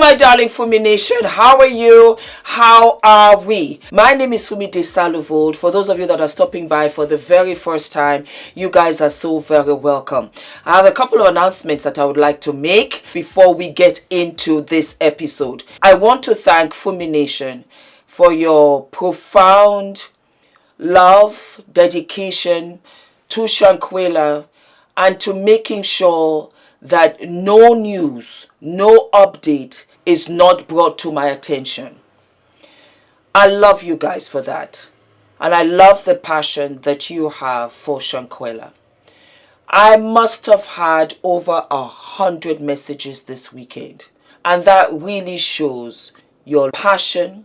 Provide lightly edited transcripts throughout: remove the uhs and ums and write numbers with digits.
my darling Fumi Nation. How are you? How are we? My name is Fumidesaluvold. For those of you that are stopping by for the very first time, you guys are so very welcome. I have a couple of announcements that I would like to make before we get into this episode. I want to thank Fumi Nation for your profound love, dedication to Shanquella and to making sure that no news, no update is not brought to my attention. I love you guys for that. And I love the passion that you have for Shanquella. I must have had over 100 messages this weekend. And that really shows your passion,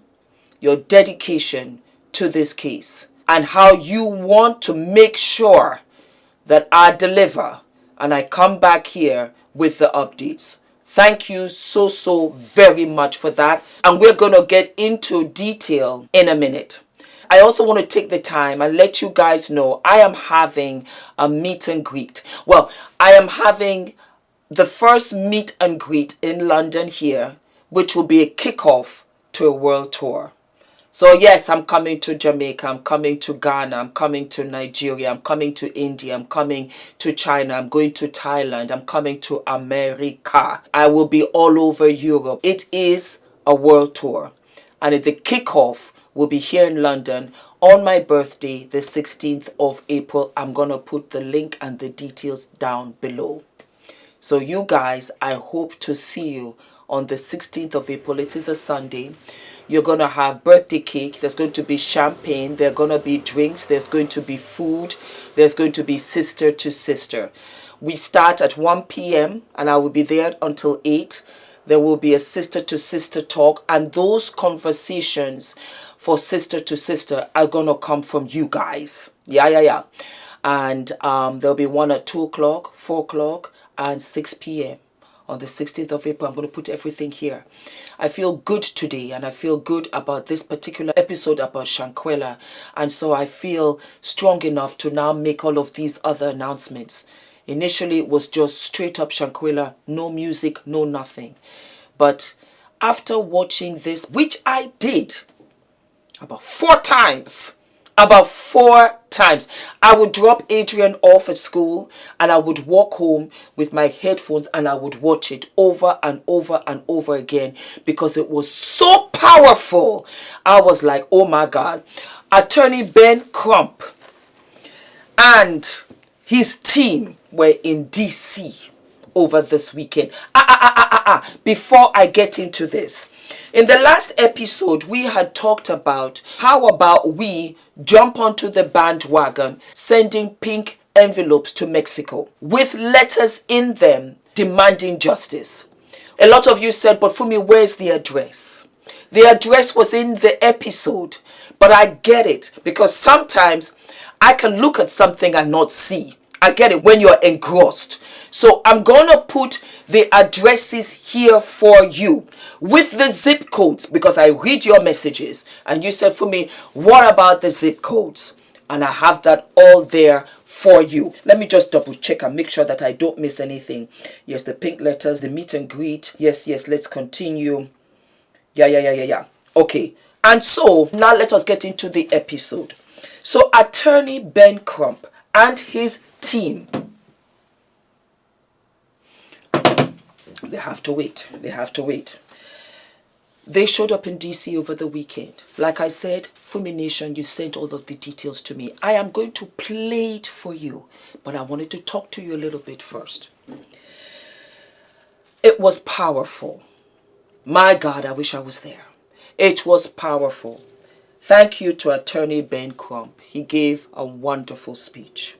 your dedication to this case, and how you want to make sure that I deliver and I come back here with the updates. Thank you so very much for that. And we're going to get into detail in a minute. I also want to take the time and let you guys know I am having a meet and greet. Well, I am having the first meet and greet in London here, which will be a kickoff to a world tour. So yes, I'm coming to Jamaica, I'm coming to Ghana, I'm coming to Nigeria, I'm coming to India, I'm coming to China, I'm going to Thailand, I'm coming to America. I will be all over Europe. It is a world tour. And the kickoff will be here in London on my birthday, the 16th of April. I'm going to put the link and the details down below. So you guys, I hope to see you on the 16th of April. It is a Sunday. You're going to have birthday cake. There's going to be champagne. There are going to be drinks. There's going to be food. There's going to be sister to sister. We start at 1 p.m. and I will be there until 8. There will be a sister to sister talk. And those conversations for sister to sister are going to come from you guys. Yeah. And there'll be one at 2 o'clock, 4 o'clock, and 6 p.m. on the 16th of April. I'm going to put everything here. I feel good today and I feel good about this particular episode about Shanquella. And so I feel strong enough to now make all of these other announcements. Initially, it was just straight up Shanquella, no music, no nothing. But after watching this, which I did about 4 times, I would drop Adrian off at school and I would walk home with my headphones and I would watch it over and over and over again because it was so powerful. I was like, oh my God. Attorney Ben Crump and his team were in DC over this weekend. Before I get into this, in the last episode, we had talked about how about we jump onto the bandwagon sending pink envelopes to Mexico with letters in them demanding justice. A lot of you said, but Fumi, where's the address? The address was in the episode, but I get it because sometimes I can look at something and not see. I get it when you're engrossed. So I'm going to put the addresses here for you with the zip codes because I read your messages and you said for me, what about the zip codes? And I have that all there for you. Let me just double check and make sure that I don't miss anything. Yes, the pink letters, the meet and greet. Yes, let's continue. Yeah. Okay. And so now let us get into the episode. So Attorney Ben Crump and his team, they have to wait. They showed up in DC over the weekend. Like I said, Fumi Nation, you sent all of the details to me. I am going to play it for you, but I wanted to talk to you a little bit first. It was powerful. My God, I wish I was there. It was powerful. Thank you to Attorney Ben Crump. He gave a wonderful speech.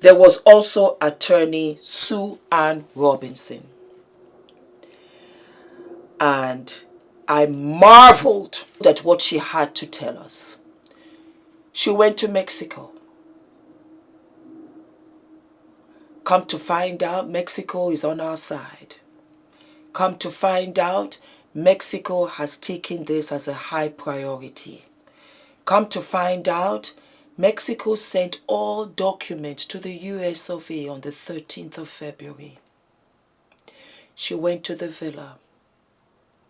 There was also Attorney Sue Ann Robinson. And I marveled at what she had to tell us. She went to Mexico. Come to find out, Mexico is on our side. Come to find out, Mexico has taken this as a high priority. Come to find out, Mexico sent all documents to the US of A on the 13th of February. She went to the villa.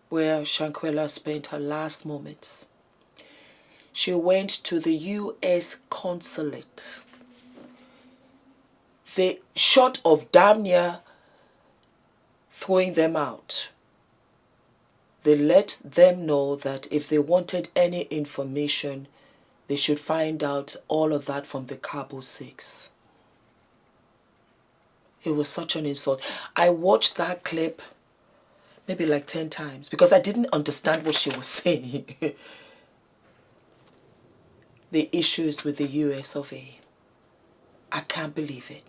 where Shanquella spent her last moments. She went to the U.S. consulate. They, short of damn near throwing them out, they let them know that if they wanted any information, they should find out all of that from the Cabo 6. It was such an insult. I watched that clip maybe like 10 times because I didn't understand what she was saying. The issues with the US of A. I can't believe it.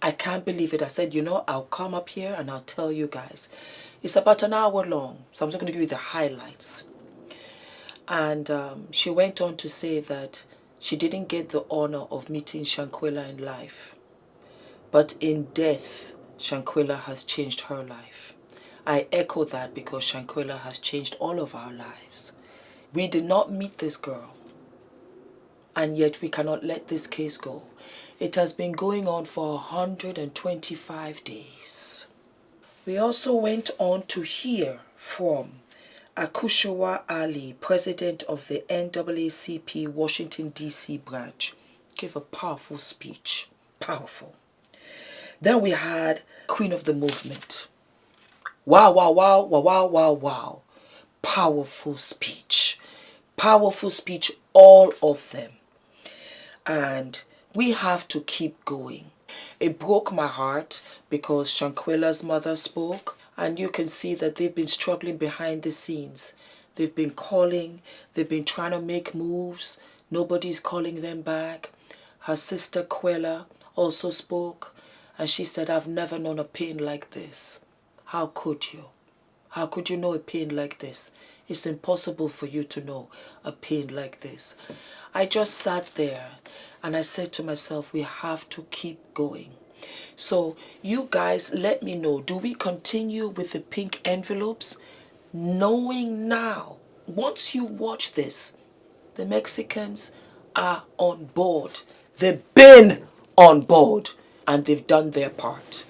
I can't believe it. I said, you know, I'll come up here and I'll tell you guys. It's about an hour long, so I'm just going to give you the highlights. And she went on to say that she didn't get the honor of meeting Shanquella in life. But in death, Shanquella has changed her life. I echo that because Shanquella has changed all of our lives. We did not meet this girl. And yet we cannot let this case go. It has been going on for 125 days. We also went on to hear from Akushawa Ali, president of the NAACP Washington, D.C. branch. Gave a powerful speech. Powerful. Then we had Queen of the Movement. Wow, wow, wow, wow, wow, wow, wow. Powerful speech. Powerful speech, all of them. And we have to keep going. It broke my heart because Shanquella's mother spoke, and you can see that they've been struggling behind the scenes. They've been calling, they've been trying to make moves. Nobody's calling them back. Her sister Quella also spoke, and she said, I've never known a pain like this. How could you? How could you know a pain like this? It's impossible for you to know a pain like this. I just sat there and I said to myself, we have to keep going. So you guys, let me know, do we continue with the pink envelopes? Knowing now, once you watch this, the Mexicans are on board. They've been on board and they've done their part.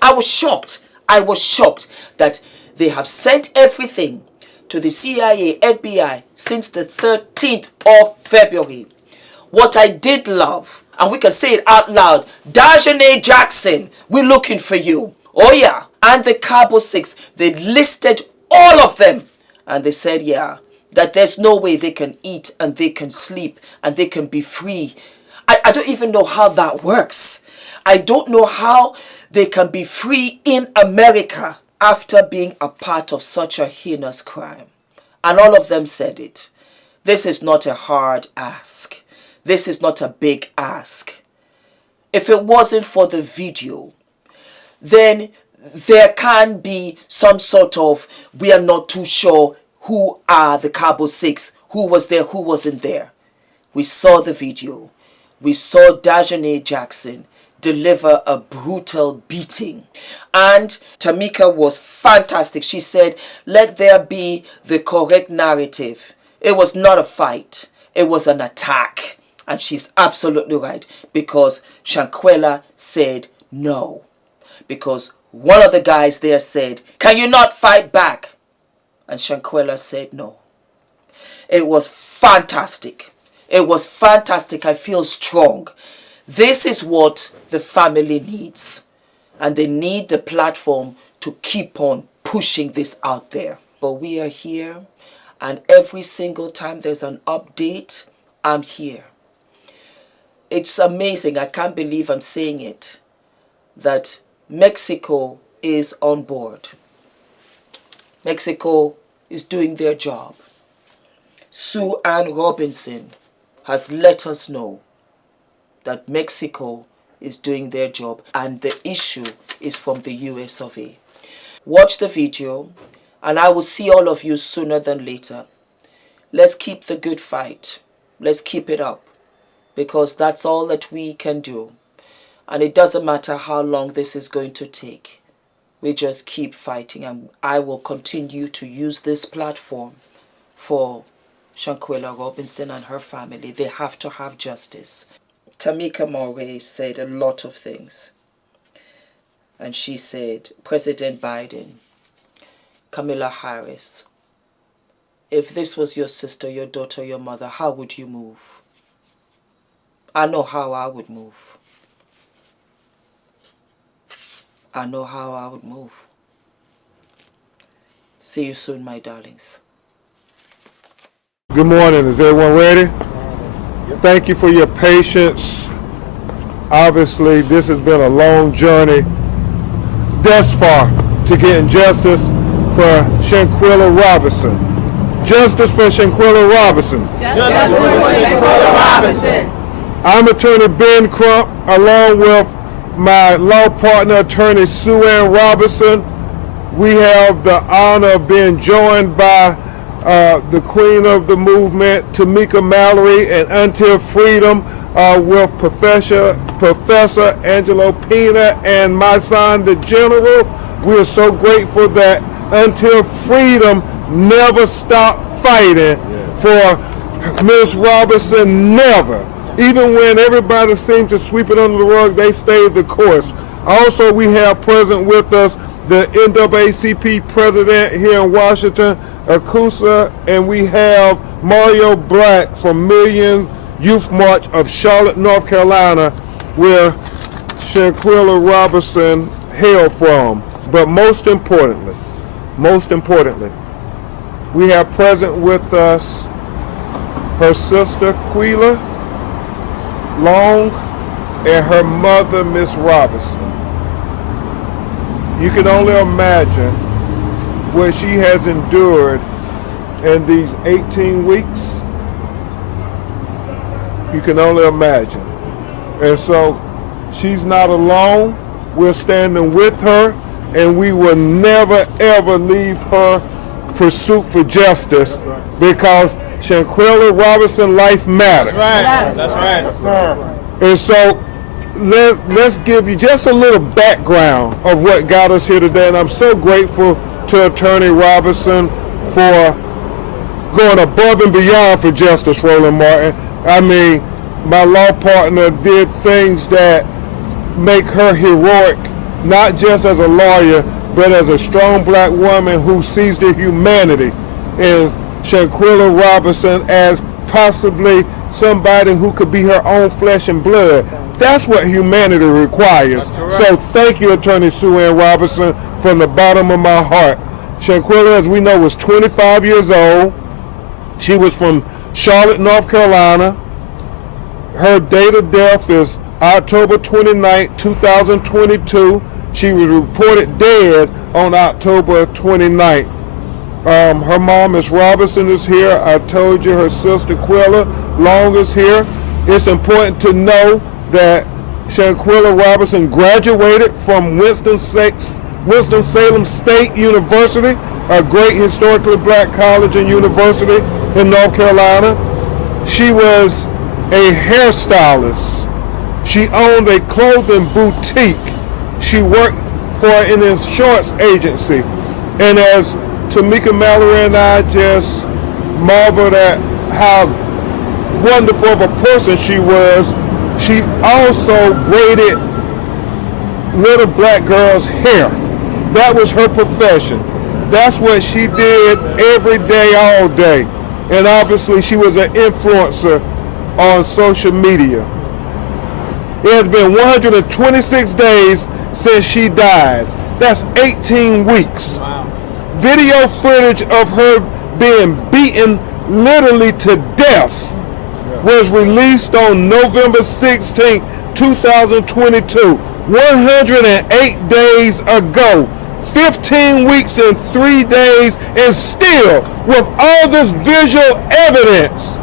I was shocked. I was shocked that they have sent everything to the CIA, FBI since the 13th of February. What I did love, and we can say it out loud, Dajanay Jackson, we're looking for you. Oh yeah. And the Cabo 6, they listed all of them. And they said, yeah, that there's no way they can eat and they can sleep and they can be free. I don't even know how that works. I don't know how they can be free in America after being a part of such a heinous crime. And all of them said it. This is not a hard ask. This is not a big ask. If it wasn't for the video, then there can be some sort of, we are not too sure who are the Cabo 6, who was there, who wasn't there. We saw the video. We saw Dajanay Jackson deliver a brutal beating. And Tamika was fantastic. She said, let there be the correct narrative. It was not a fight. It was an attack. And she's absolutely right. Because Shanquella said no. Because one of the guys there said, can you not fight back? And Shanquella said no. It was fantastic. It was fantastic. I feel strong. This is what the family needs. And they need the platform to keep on pushing this out there. But we are here. And every single time there's an update, I'm here. It's amazing. I can't believe I'm saying it. That Mexico is on board. Mexico is doing their job. Sue Ann Robinson has let us know that Mexico is doing their job and the issue is from the US of A. Watch the video and I will see all of you sooner than later. Let's keep the good fight. Let's keep it up because that's all that we can do. And it doesn't matter how long this is going to take. We just keep fighting and I will continue to use this platform for Shanquella Robinson and her family. They have to have justice. Tamika Moray said a lot of things. And she said, President Biden, Kamala Harris, if this was your sister, your daughter, your mother, how would you move? I know how I would move. I know how I would move. See you soon, my darlings. Good morning. Is everyone ready? Thank you for your patience. Obviously, this has been a long journey thus far to getting justice for Shanquella Robinson. Justice for Shanquella Robinson. Justice for Shanquella Robinson. I'm attorney Ben Crump, along with my law partner, attorney Sue Ann Robinson. We have the honor of being joined by the queen of the movement, Tamika Mallory, and Until Freedom with Professor Angelo Pina and my son, the General. We are so grateful that Until Freedom never stopped fighting for Ms. Robinson, never. Even when everybody seems to sweep it under the rug, they stayed the course. Also, we have present with us the NAACP president here in Washington, Akusa, and we have Mario Black from Million Youth March of Charlotte, North Carolina, where Shanquella Robinson hailed from. But most importantly, we have present with us her sister Quila Long and her mother, Miss Robinson. You can only imagine what she has endured in these 18 weeks. You can only imagine. And so she's not alone. We're standing with her, and we will never ever leave her pursuit for justice, because Shanquella Robinson life matters. That's right. Yes, sir. And so let's give you just a little background of what got us here today. And I'm so grateful to Attorney Robinson for going above and beyond for justice, Roland Martin. I mean, my law partner did things that make her heroic, not just as a lawyer, but as a strong black woman who sees the humanity in Shanquella Robinson as possibly somebody who could be her own flesh and blood. That's what humanity requires. So thank you, Attorney Sue Ann Robinson, from the bottom of my heart. Shanquella, as we know, was 25 years old. She was from Charlotte, North Carolina. Her date of death is October 29, 2022. She was reported dead on October 29th. Her mom, Miss Robinson, is here. I told you her sister, Quilla Long, is here. It's important to know that Shanquella Robinson graduated from Winston-Salem State University, a great historically black college and university in North Carolina. She was a hairstylist. She owned a clothing boutique. She worked for an insurance agency. And as Tamika Mallory and I just marveled at how wonderful of a person she was, she also braided little black girls' hair. That was her profession. That's what she did every day, all day. And obviously she was an influencer on social media. It has been 126 days since she died. That's 18 weeks. Wow. Video footage of her being beaten literally to death was released on November 16, 2022, 108 days ago. 15 weeks and 3 days, and still, with all this visual evidence,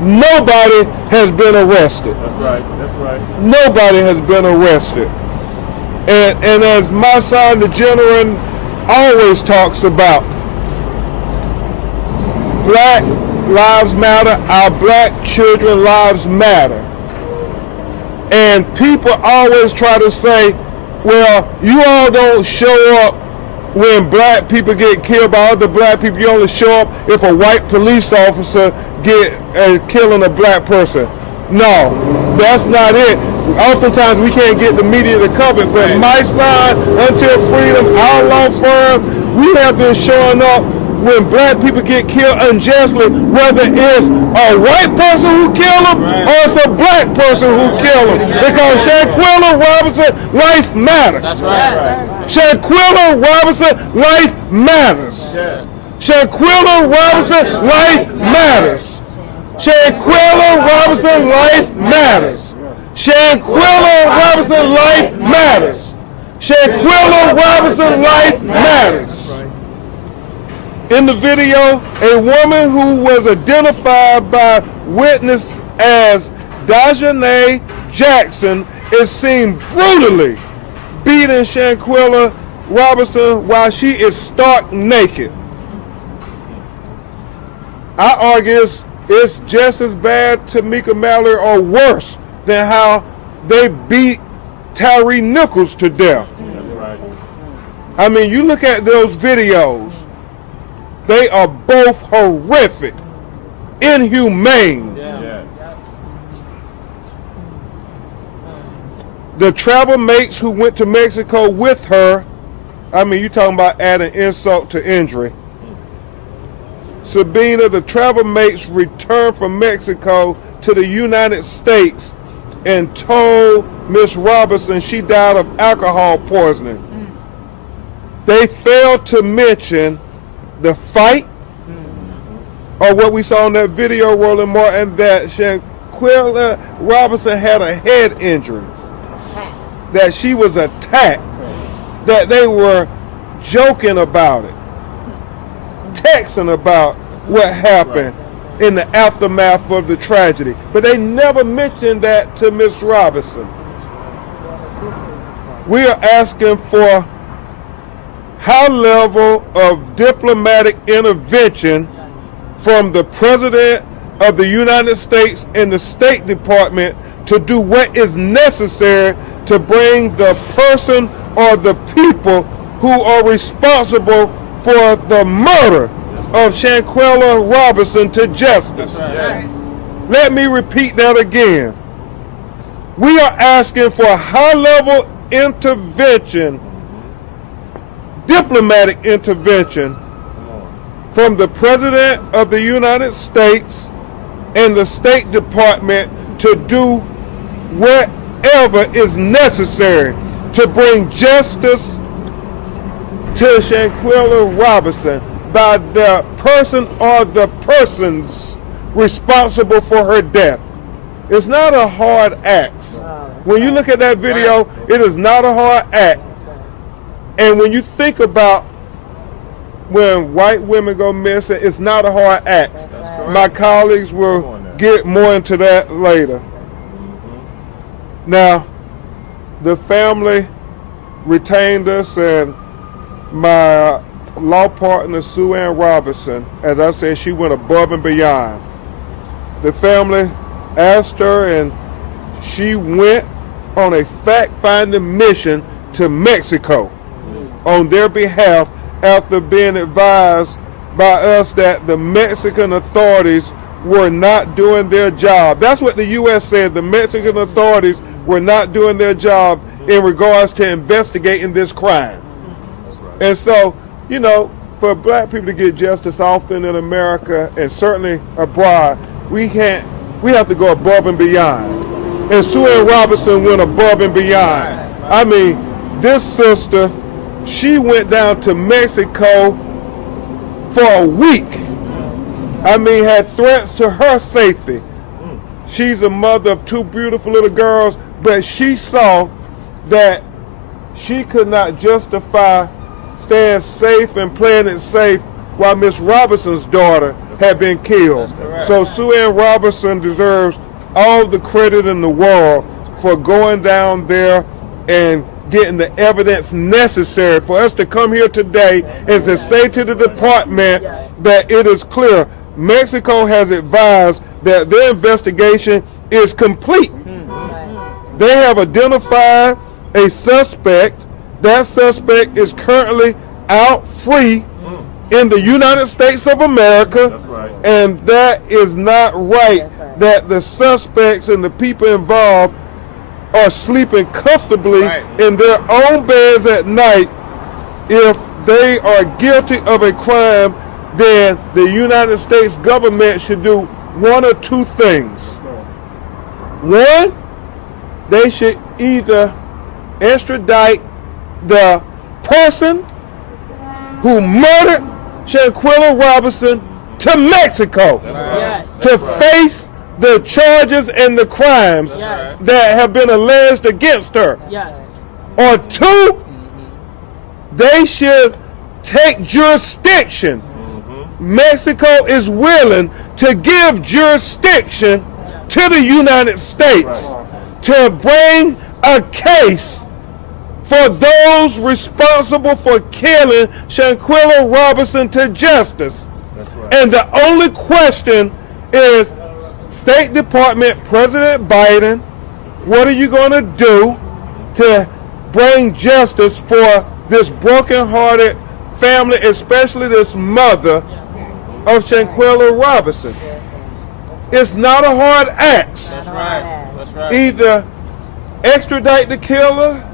nobody has been arrested. That's right. Nobody has been arrested. And as my son, the General, always talks about, Black lives matter, our black children's lives matter. And people always try to say, well, you all don't show up when black people get killed by other black people. You only show up if a white police officer killing a black person. No, that's not it. Oftentimes we can't get the media to cover it, but my side, Until Freedom, our law firm, We have been showing up when black people get killed unjustly, whether it's a white person who killed them or it's a black person who killed them. Because Shanquella Robinson, life matters. That's right. Shanquella Robinson, life matters. Shanquella Robinson, life matters. Shanquella Robinson, life matters. Shanquella Robinson, life matters. Shanquella Robinson, life matters. In the video, a woman who was identified by witness as Dajanay Jackson is seen brutally beating Shanquella Robinson while she is stark naked. I argue it's just as bad to Tamika Mallory or worse than how they beat Tyree Nichols to death. I mean, you look at those videos, they are both horrific, inhumane. The travel mates who went to Mexico with her, I mean, you talking about adding insult to injury. Sabina, the travel mates returned from Mexico to the United States and told Miss Robinson she died of alcohol poisoning. They failed to mention the fight or what we saw in that video, Roland Martin, that Shanquella Robinson had a head injury, that she was attacked, that they were joking about it, texting about what happened in the aftermath of the tragedy. But they never mentioned that to Miss Robinson. We are asking for high level of diplomatic intervention from the President of the United States and the State Department to do what is necessary to bring the person or the people who are responsible for the murder of Shanquella Robinson to justice. Let me repeat that again. We are asking for high-level intervention, diplomatic intervention from the President of the United States and the State Department to do whatever is necessary to bring justice to Shanquella Robinson by the person or the persons responsible for her death. It's not a hard act. When you look at that video, it is not a hard act. And when you think about when white women go missing, it's not a hard act. My colleagues will get more into that later. Now, the family retained us, and my law partner, Sue Ann Robinson, as I said, she went above and beyond. The family asked her, and she went on a fact-finding mission to Mexico on their behalf after being advised by us that the Mexican authorities were not doing their job. That's what the U.S. said. The Mexican authorities were not doing their job in regards to investigating this crime. And so, you know, for black people to get justice often in America and certainly abroad, we have to go above and beyond. And Sue Ann Robinson went above and beyond. I mean, this sister, she went down to Mexico for a week. I mean, had threats to her safety. She's a mother of two beautiful little girls, but she saw that she could not justify staying safe and playing it safe while Miss Robinson's daughter had been killed. So Sue Ann Robinson deserves all the credit in the world for going down there and getting the evidence necessary for us to come here today and to say to the department that it is clear Mexico has advised that their investigation is complete. They have identified a suspect. That suspect is currently out free in the United States of America, and that is not right that the suspects and the people involved are sleeping comfortably in their own beds at night if they are guilty of a crime, then the United States government should do one or two things. One, they should either extradite the person who murdered Shanquella Robinson to Mexico to face the charges and the crimes that have been alleged against her. Or two, they should take jurisdiction. Mexico is willing to give jurisdiction to the United States to bring a case for those responsible for killing Shanquella Robinson to justice. And the only question is, State Department, President Biden, what are you going to do to bring justice for this broken-hearted family, especially this mother of Shanquella Robinson? It's not a hard ask. That's right. That's right. Either extradite the killer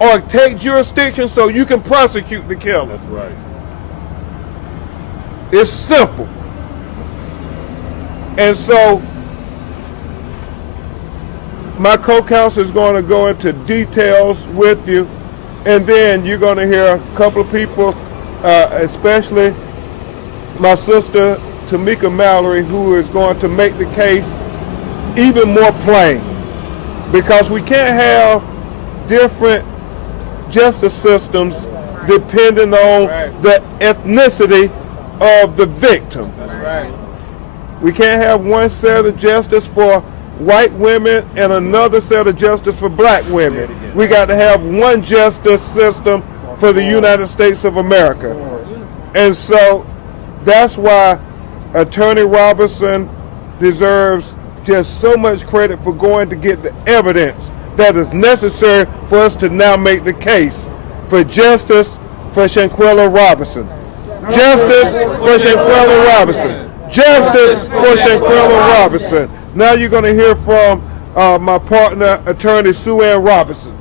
or take jurisdiction so you can prosecute the killer. That's right. It's simple. And so my co-counsel is going to go into details with you, and then you're going to hear a couple of people, especially my sister Tamika Mallory, who is going to make the case even more plain, because we can't have different justice systems depending on the ethnicity of the victim. That's right. We can't have one set of justice for white women and another set of justice for black women. We got to have one justice system for the United States of America. And so that's why Attorney Robinson deserves just so much credit for going to get the evidence that is necessary for us to now make the case for justice for Shanquella Robinson. Justice for Shanquella Robinson. Justice for Shanquella Robinson. Now you're going to hear from my partner, Attorney Sue Ann Robinson.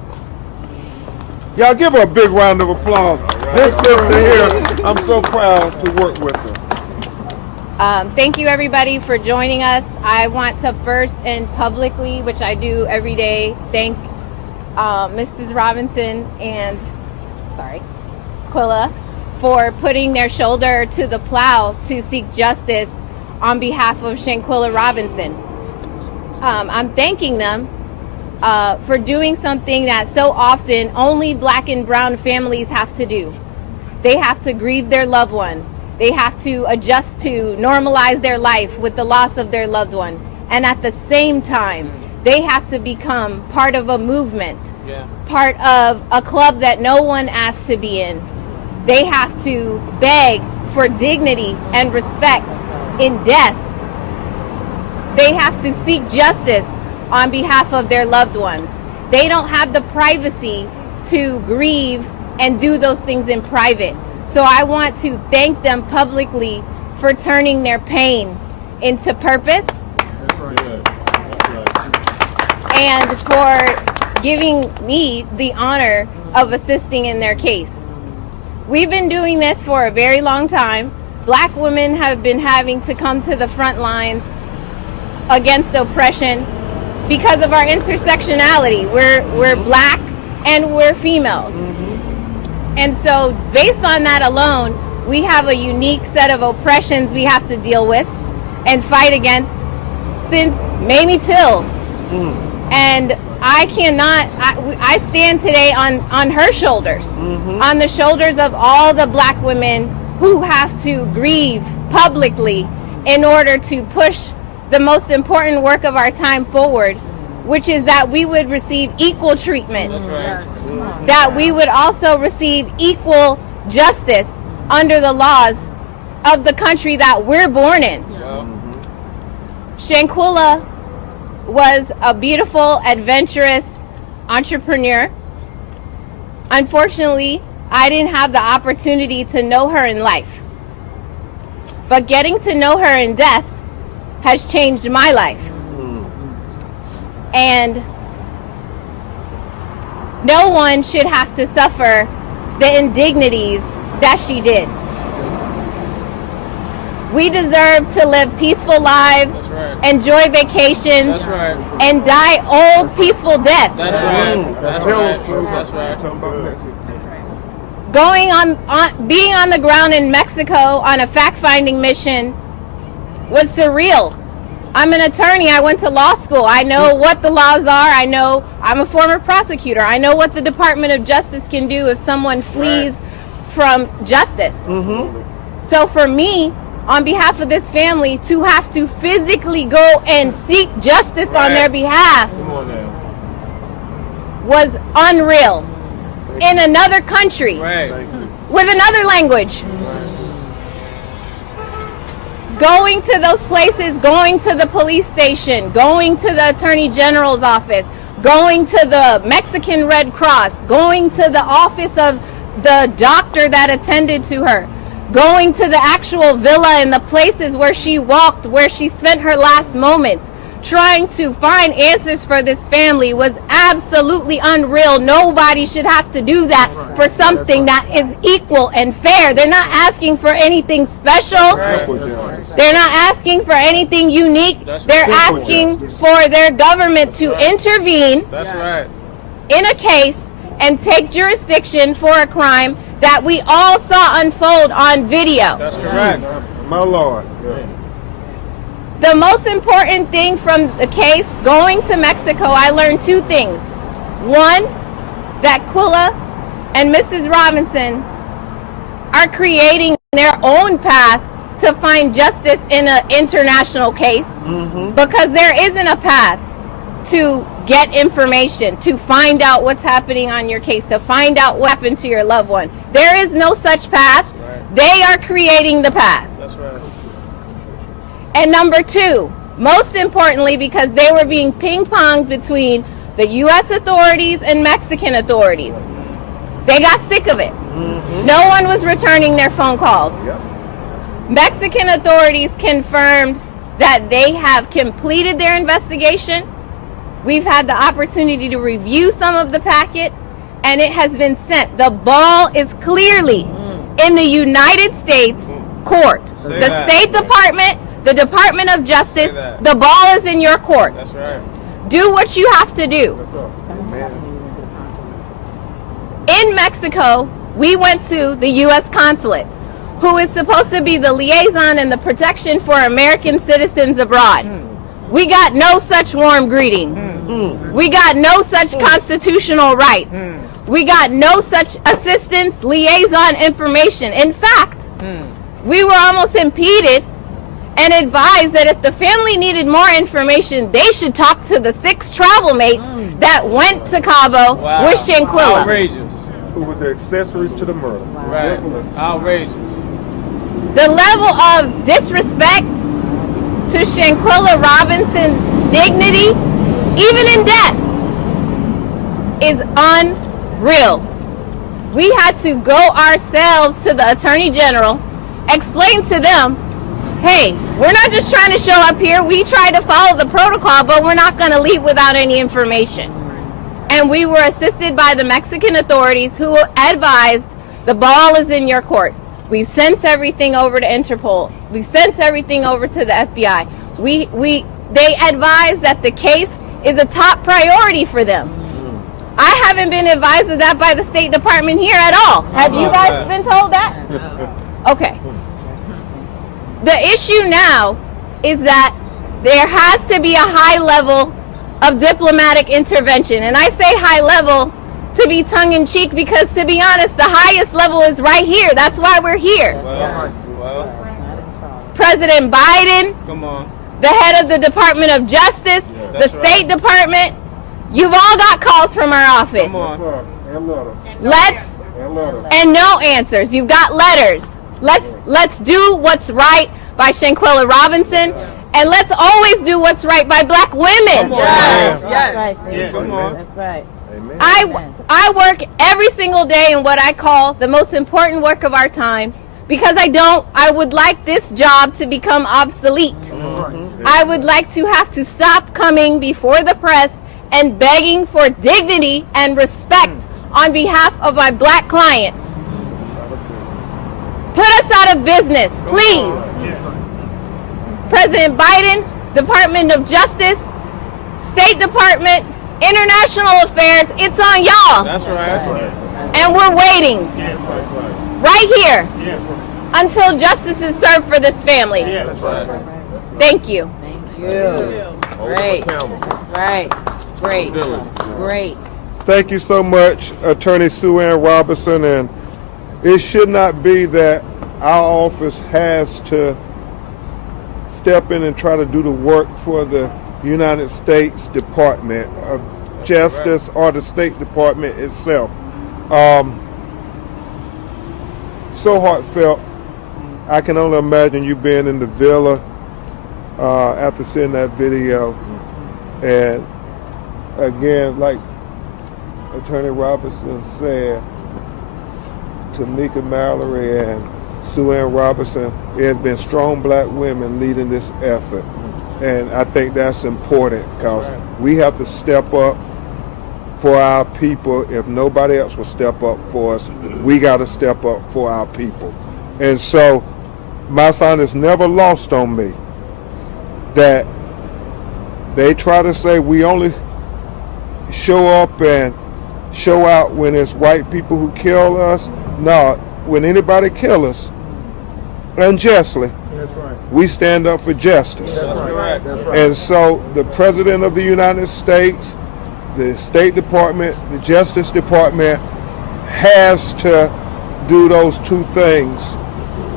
Y'all give her a big round of applause. This sister here, I'm so proud to work with her. Thank you everybody for joining us. I want to first and publicly, which I do every day, thank Mrs. Robinson and Quilla for putting their shoulder to the plow to seek justice on behalf of Shanquella Robinson. I'm thanking them for doing something that so often only black and brown families have to do. They have to grieve their loved one. They have to adjust to normalize their life with the loss of their loved one. And at the same time, they have to become part of a movement, part of a club that no one asked to be in. They have to beg for dignity and respect in death. They have to seek justice on behalf of their loved ones. They don't have the privacy to grieve and do those things in private. So I want to thank them publicly for turning their pain into purpose and for giving me the honor of assisting in their case. We've been doing this for a very long time. Black women have been having to come to the front lines against oppression because of our intersectionality. We're black and we're females. And so based on that alone, we have a unique set of oppressions we have to deal with and fight against since Mamie Till. And I stand today on her shoulders, on the shoulders of all the black women who have to grieve publicly in order to push the most important work of our time forward, which is that we would receive equal treatment. That's right. That we would also receive equal justice under the laws of the country that we're born in. Shanquella was a beautiful, adventurous entrepreneur. Unfortunately, I didn't have the opportunity to know her in life. But getting to know her in death has changed my life. And no one should have to suffer the indignities that she did. We deserve to live peaceful lives, enjoy vacations, and die old, peaceful deaths. That's right. That's right. Being on the ground in Mexico on a fact-finding mission was surreal. I'm an attorney. I went to law school. I know what the laws are. I'm a former prosecutor. I know what the Department of Justice can do if someone flees from justice. So for me, on behalf of this family, to have to physically go and seek justice on their behalf was unreal. In another country, with another language. Going to those places, going to the police station, going to the Attorney General's office, going to the Mexican Red Cross, going to the office of the doctor that attended to her, going to the actual villa and the places where she walked, where she spent her last moments, trying to find answers for this family was absolutely unreal. Nobody should have to do that for something that is equal and fair. They're not asking for anything special. They're not asking for anything unique. They're asking for their government to intervene in a case and take jurisdiction for a crime that we all saw unfold on video. That's correct. My Lord. The most important thing from the case going to Mexico, I learned two things. One, that Quilla and Mrs. Robinson are creating their own path to find justice in an international case, because there isn't a path to get information, to find out what's happening on your case, to find out what happened to your loved one. There is no such path. They are creating the path. That's right. And number two, most importantly, because they were being ping-ponged between the U.S. authorities and Mexican authorities, they got sick of it. No one was returning their phone calls. Mexican authorities confirmed that they have completed their investigation. We've had the opportunity to review some of the packet, and it has been sent. The ball is clearly in the United States court. The State Department, the Department of Justice, the ball is in your court. That's right. Do what you have to do. In Mexico, we went to the U.S. consulate, who is supposed to be the liaison and the protection for American citizens abroad. We got no such warm greeting. We got no such constitutional rights. We got no such assistance, liaison information. In fact, we were almost impeded and advised that if the family needed more information, they should talk to the 6 travel mates that went to Cabo with Shanquella. Outrageous. Who was the accessories to the murder. Right. Outrageous. The level of disrespect to Shanquella Robinson's dignity, even in death, is unreal. We had to go ourselves to the Attorney General, explain to them, hey, we're not just trying to show up here. We try to follow the protocol, but we're not going to leave without any information. And we were assisted by the Mexican authorities, who advised the ball is in your court. We've sent everything over to Interpol. We've sent everything over to the FBI. They advised that the case is a top priority for them. I haven't been advised of that by the State Department here at all. Have you guys been told that? Okay. The issue now is that there has to be a high level of diplomatic intervention. And I say high level to be tongue-in-cheek because, to be honest, the highest level is right here. That's why we're here. President Biden, the head of the Department of Justice, the State Department, you've all got calls from our office. And no answers. You've got letters. Let's do what's right by Shanquella Robinson, and let's always do what's right by black women. Yes. That's right. I work every single day in what I call the most important work of our time, because I would like this job to become obsolete. I would like to have to stop coming before the press and begging for dignity and respect on behalf of my black clients. Put us out of business, please. President Biden, Department of Justice, State Department, International Affairs, it's on y'all. That's right. And we're waiting right here until justice is served for this family. That's right. Thank you. Thank you. Great. That's right. Great. Great. Thank you so much, Attorney Sue Ann Robinson. And it should not be that our office has to step in and try to do the work for the United States Department of Justice or the State Department itself. So heartfelt. I can only imagine you being in the villa after seeing that video. And again, like Attorney Robinson said, Tamika Mallory and Sue Ann Robinson, it has been strong black women leading this effort. And I think that's important because we have to step up for our people. If nobody else will step up for us, we got to step up for our people. And so my son is never lost on me that they try to say we only show up and show out when it's white people who kill us. No, when anybody kill us unjustly, we stand up for justice. And so the President of the United States, the State Department, the Justice Department has to do those two things.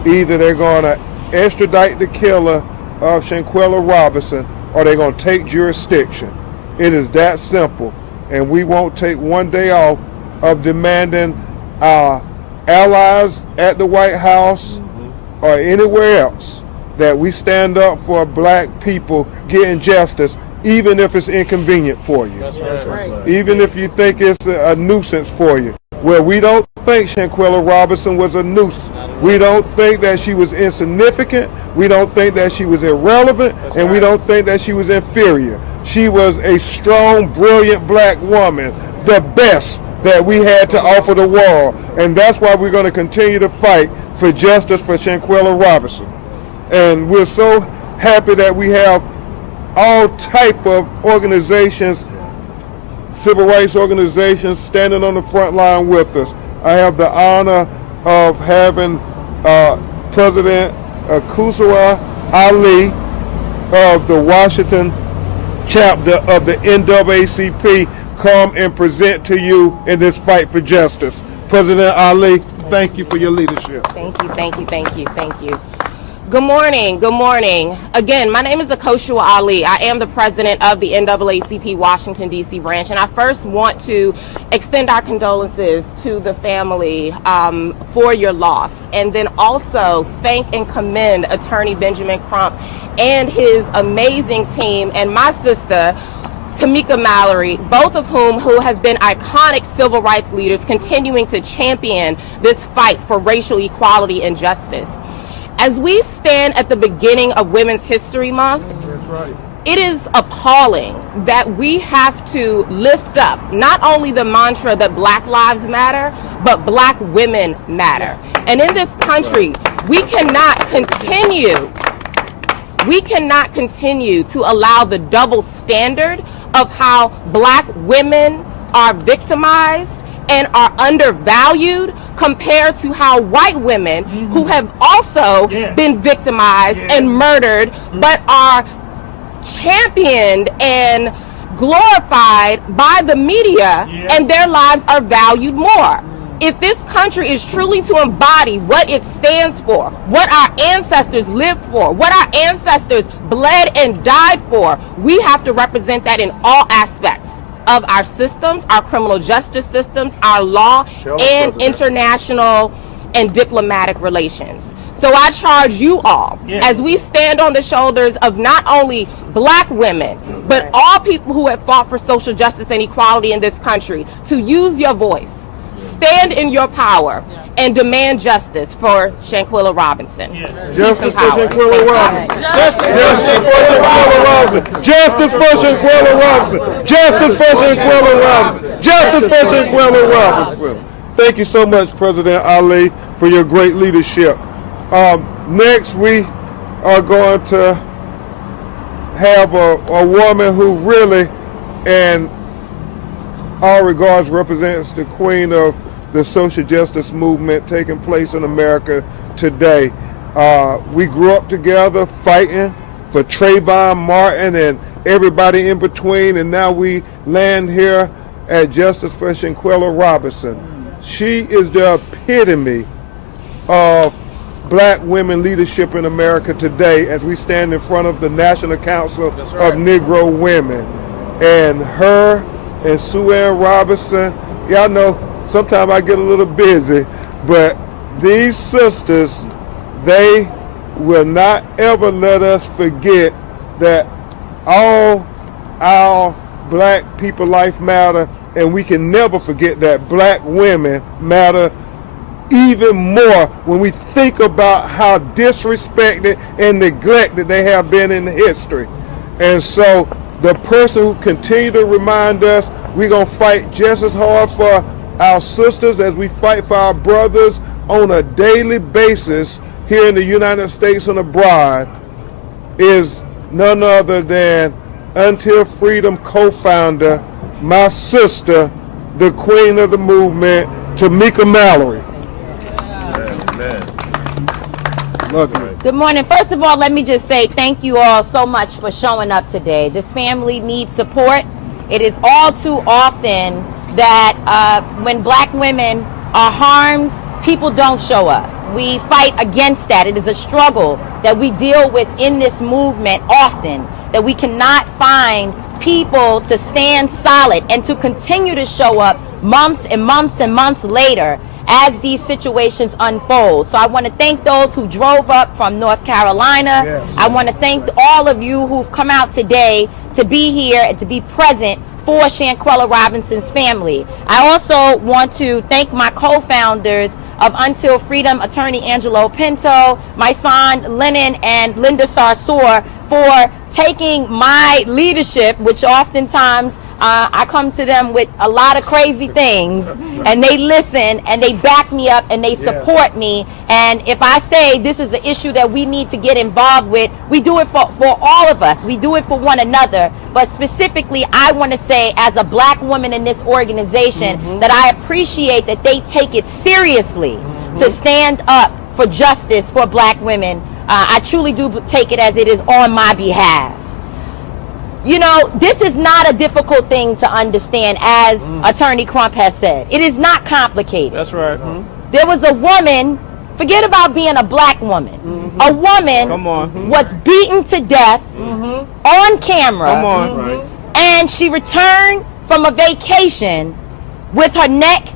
Either they're going to extradite the killer of Shanquella Robinson or they're going to take jurisdiction. It is that simple. And we won't take one day off of demanding our allies at the White House or anywhere else that we stand up for black people getting justice, even if it's inconvenient for you. That's right. Even if you think it's a nuisance for you. Well, we don't think Shanquella Robinson was a nuisance. We don't think that she was insignificant. We don't think that she was irrelevant. And we don't think that she was inferior. She was a strong, brilliant black woman, the best that we had to offer the world. And that's why we're going to continue to fight for justice for Shanquella Robinson. And we're so happy that we have all type of organizations, civil rights organizations, standing on the front line with us. I have the honor of having President Kuswa Ali of the Washington chapter of the NAACP come and present to you in this fight for justice. President Ali, thank you for your leadership. Thank you, thank you, thank you, thank you. Good morning, good morning. Again, my name is Akoshua Ali. I am the president of the NAACP Washington, D.C. branch, and I first want to extend our condolences to the family for your loss, and then also thank and commend Attorney Benjamin Crump and his amazing team, and my sister, Tamika Mallory, both of whom have been iconic civil rights leaders continuing to champion this fight for racial equality and justice. As we stand at the beginning of Women's History Month, it is appalling that we have to lift up not only the mantra that Black lives matter, but Black women matter. And in this country, we cannot continue to allow the double standard of how Black women are victimized and are undervalued compared to how white women who have also been victimized and murdered but are championed and glorified by the media and their lives are valued more. If this country is truly to embody what it stands for, what our ancestors lived for, what our ancestors bled and died for, we have to represent that in all aspects of our systems, our criminal justice systems, our law, and international and diplomatic relations. So I charge you all, as we stand on the shoulders of not only Black women, but all people who have fought for social justice and equality in this country, to use your voice, stand in your power, and demand justice for Shanquella Robinson. Justice for Shanquella Robinson. Justice for Shanquella Robinson. Justice for Shanquella Robinson. Justice for Shanquella Robinson. Justice for Shanquella Robinson. Thank you so much, President Ali, for your great leadership. Next, we are going to have a woman who really, in all regards, represents the queen of the social justice movement taking place in America today. We grew up together fighting for Trayvon Martin and everybody in between, and now we land here at Justice for Shanquella Robinson. She is the epitome of black women leadership in America today as we stand in front of the National Council of Negro Women. And her and Sue Ann Robinson, y'all know sometimes I get a little busy, but these sisters, they will not ever let us forget that all our black people life matter, and we can never forget that black women matter even more when we think about how disrespected and neglected they have been in history. And so the person who continue to remind us we're going to fight just as hard for our sisters as we fight for our brothers on a daily basis here in the United States and abroad is none other than Until Freedom co-founder, my sister, the queen of the movement, Tamika Mallory. Good morning. First of all, let me just say thank you all so much for showing up today. This family needs support. It is all too often that when black women are harmed, people don't show up. We fight against that. It is a struggle that we deal with in this movement often, that we cannot find people to stand solid and to continue to show up months and months and months later as these situations unfold. So I want to thank those who drove up from North Carolina. Yes. I want to thank all of you who've come out today to be here and to be present for Shanquella Robinson's family. I also want to thank my co-founders of Until Freedom, Attorney Angelo Pinto, my son Lennon, and Linda Sarsour for taking my leadership, which oftentimes I come to them with a lot of crazy things, and they listen and they back me up and they support me. And if I say this is an issue that we need to get involved with, we do it for all of us. We do it for one another. But specifically, I want to say as a black woman in this organization that I appreciate that they take it seriously to stand up for justice for black women. I truly do take it as it is on my behalf. You know, this is not a difficult thing to understand, as Attorney Crump has said. It is not complicated. That's right. There was a woman, forget about being a black woman, a woman was beaten to death on camera, and she returned from a vacation with her neck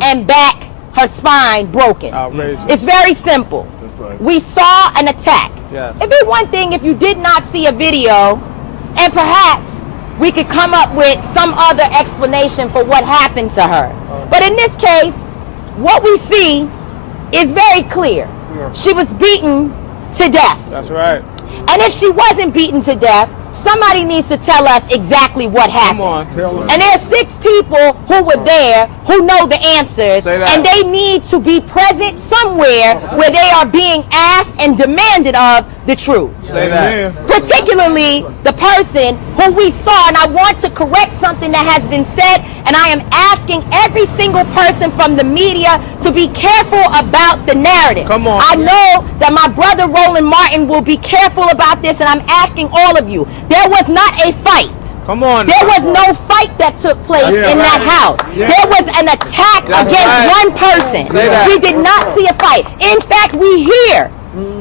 and back, her spine broken. Outrageous. It's very simple. We saw an attack. It'd be one thing if you did not see a video, and perhaps we could come up with some other explanation for what happened to her. But in this case, what we see is very clear. She was beaten to death. That's right. And if she wasn't beaten to death, somebody needs to tell us exactly what happened. Come on, tell them. And there are 6 people who were there who know the answers, and they need to be present somewhere where they are being asked and demanded of the truth. Say that. Particularly the person who we saw, and I want to correct something that has been said, and I am asking every single person from the media to be careful about the narrative. Come on. I know that my brother Roland Martin will be careful about this, and I'm asking all of you. There was not a fight. Come on. There was no fight that took place in that house. There was an attack against one person. We did not see a fight. In fact, we hear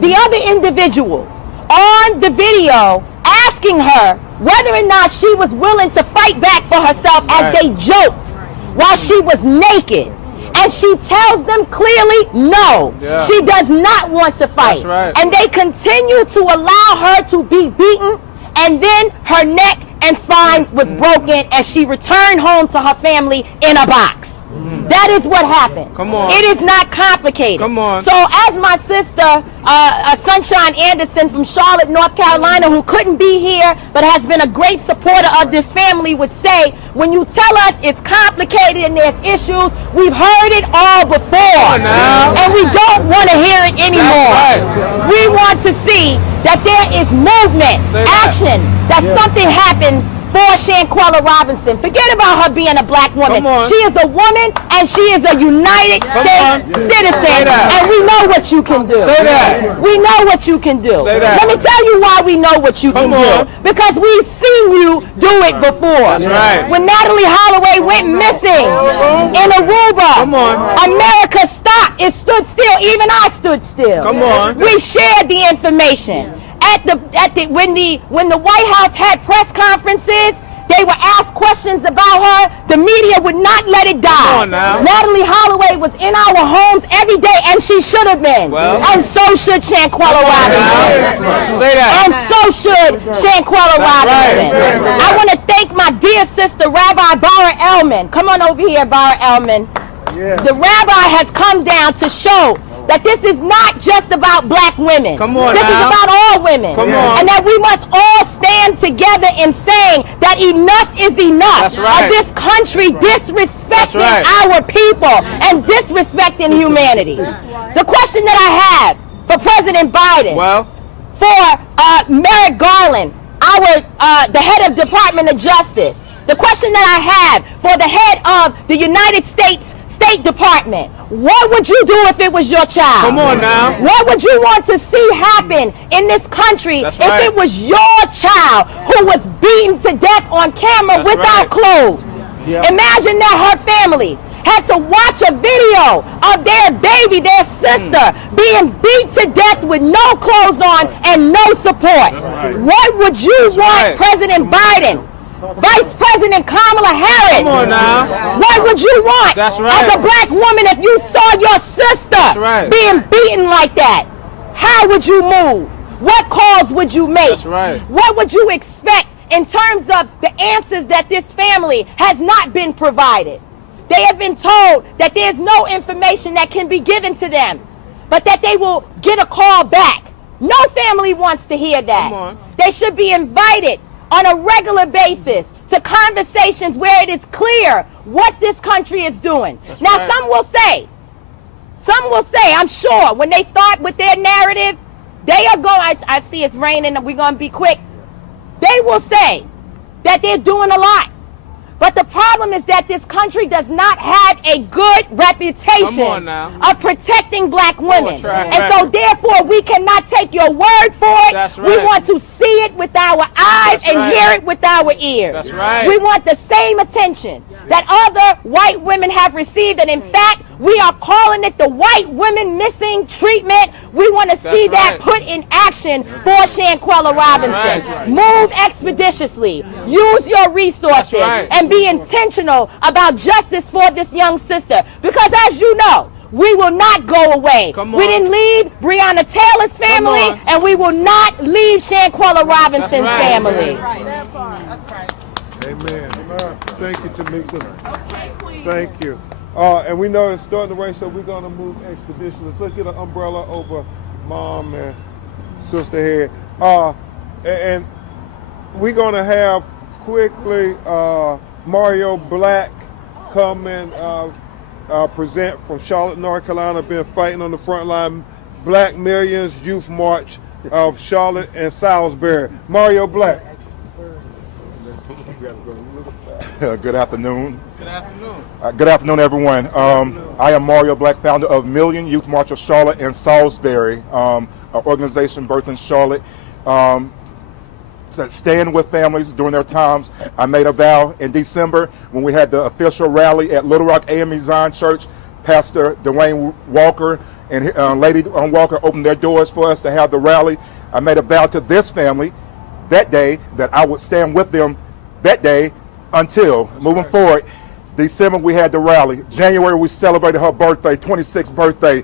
the other individuals on the video asking her whether or not she was willing to fight back for herself as they joked while she was naked. And she tells them clearly, no, she does not want to fight. And they continue to allow her to be beaten, and then her neck and spine was broken, and she returned home to her family in a box. That is what happened. Come on. It is not complicated. Come on. So as my sister, Sunshine Anderson from Charlotte, North Carolina, who couldn't be here but has been a great supporter of this family, would say, when you tell us it's complicated and there's issues, we've heard it all before. And we don't want to hear it anymore. Right. We want to see that there is movement, action, that something happens for Shanquella Robinson. Forget about her being a black woman. She is a woman and she is a United States citizen, and we know what you can do. Say that. We know what you can do. Say that. Let me tell you why we know what you can do. Because we've seen you do it before. That's right. When Natalie Holloway went missing in Aruba, America stopped. It stood still. Even I stood still. Come on. We shared the information. When the White House had press conferences, they were asked questions about her. The media would not let it die. Come on now. Natalie Holloway was in our homes every day, and she should have been. Well. And so should Shanquella Robinson. Say that. And so should Shanquella Robinson. Right. I want to thank my dear sister, Rabbi Bara Elman. Come on over here, Bara Elman. The rabbi has come down to show that this is not just about black women. Come on this now. is about all women. Come on. And that we must all stand together in saying that enough is enough That's right. of this country disrespecting right. our people and disrespecting humanity. The question that I have for President Biden, for Merrick Garland, the head of Department of Justice, the question that I have for the head of the United States State Department, what would you do if it was your child? Come on now. What would you want to see happen in this country if it was your child who was beaten to death on camera without clothes? Imagine that her family had to watch a video of their baby, their sister, being beat to death with no clothes on and no support. What would you want President Biden, Vice President Kamala Harris, Come on now. what would you want That's right. as a black woman if you saw your sister right. being beaten like that? How would you move? What calls would you make? That's right. What would you expect in terms of the answers that this family has not been provided? They have been told that there's no information that can be given to them, but that they will get a call back. No family wants to hear that. Come on. They should be invited on a regular basis to conversations where it is clear what this country is doing. That's now, right. some will say, I'm sure, when they start with their narrative, they are going, I see it's raining and we're going to be quick. They will say that they're doing a lot. But the problem is that this country does not have a good reputation of protecting black women. And so therefore we cannot take your word for it. That's We right. want to see it with our eyes That's and right. hear it with our ears. That's right. We want the same attention that other white women have received. And in fact, we are calling it the white women missing treatment. We want to see that right. put in action for Shanquella Robinson. right. Move expeditiously. Use your resources right. and be intentional about justice for this young sister. Because as you know, we will not go away. Come We on. didn't leave Breonna Taylor's family, on. and we will not leave Shanquella Robinson's right. family. Amen. Thank you, Tamika. Thank you. And we know it's starting to rain, so we're going to move expeditiously. Let's get an umbrella over mom and sister here. And we're going to have quickly Mario Black come and present from Charlotte, North Carolina, been fighting on the front line. Black Millions Youth March of Charlotte and Salisbury. Mario Black. Good afternoon. Good afternoon. Good afternoon, everyone. I am Mario Black, founder of Million Youth March of Charlotte and Salisbury, an organization birthed in Charlotte. Stand with families during their times. I made a vow in December when we had the official rally at Little Rock AME Zion Church. Pastor Dwayne Walker and Lady Walker opened their doors for us to have the rally. I made a vow to this family that day that I would stand with them that day until moving forward. December we had the rally. January we celebrated her birthday, 26th birthday.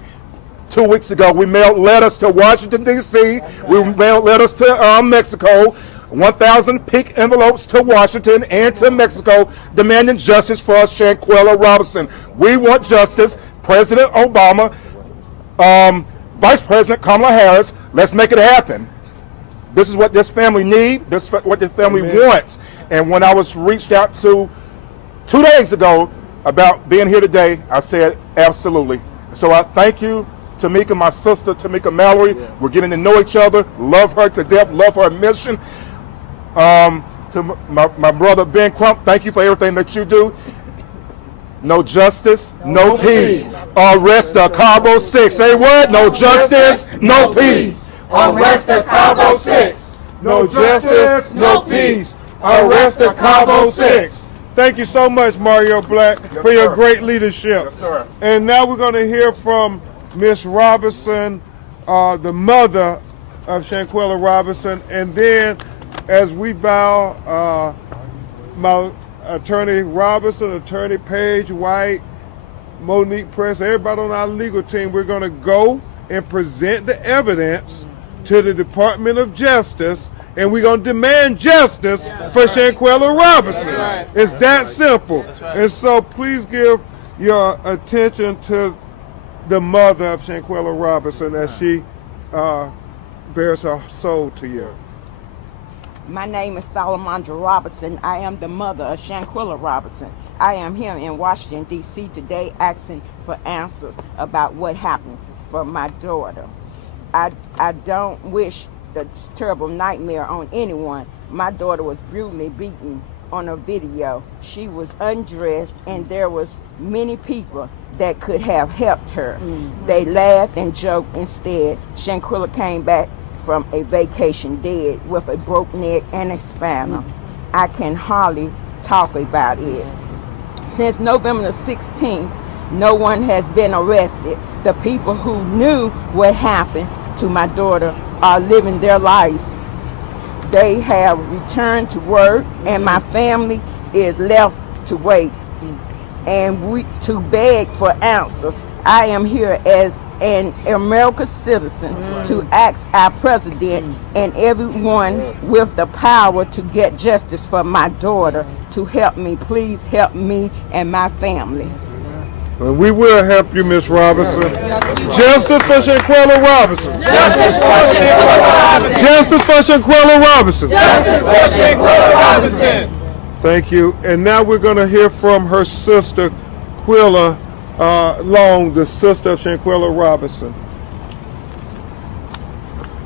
2 weeks ago we mailed letters to Washington D.C. We mailed letters to Mexico. 1,000 pink envelopes to Washington and to Mexico demanding justice for Shanquella Robinson. We want justice. President Obama, Vice President Kamala Harris, let's make it happen. This is what this family needs. This is what this family wants. And when I was reached out to 2 days ago about being here today, I said absolutely. So I thank you, Tamika, my sister, Tamika Mallory. We're getting to know each other, love her to death, love her mission. To my brother Ben Crump, thank you for everything that you do. No justice, no peace. Arrest the Cabo Six. Say what? No justice, no peace. Arrest the Cabo Six. No justice, no peace. Arrest the Cabo Six. Thank you so much, Mario Black, for your great leadership. Yes, sir. And now we're going to hear from Miss Robinson, the mother of Shanquella Robinson. And then, as we bow, my Attorney Robinson, Attorney Paige White, Monique Press, everybody on our legal team, we're going to go and present the evidence to the Department of Justice, and we're going to demand justice for Shanquella Robinson. It's that simple. And so please give your attention to the mother of Shanquella Robinson as she bears her soul to you. My name is Salamandra Robinson. I am the mother of Shanquella Robinson. I am here in Washington, D.C. today asking for answers about what happened for my daughter. I don't wish the terrible nightmare on anyone. My daughter was brutally beaten on a video. She was undressed and there was many people that could have helped her. They laughed and joked instead. Shanquella came back from a vacation dead with a broken neck and a spinal. I can hardly talk about it. Since November the 16th, no one has been arrested. The people who knew what happened to my daughter are living their lives. They have returned to work and my family is left to wait and to beg for answers. I am here as an American citizen to ask our president and everyone with the power to get justice for my daughter to help me. Please help me and my family. We will help you, Miss Robinson. Justice for Shanquella Robinson. Justice for Shanquella Robinson. Justice for Shanquella Robinson. Justice for Shanquella Robinson. Thank you. And now we're going to hear from her sister, Quilla Long, the sister of Shanquella Robinson.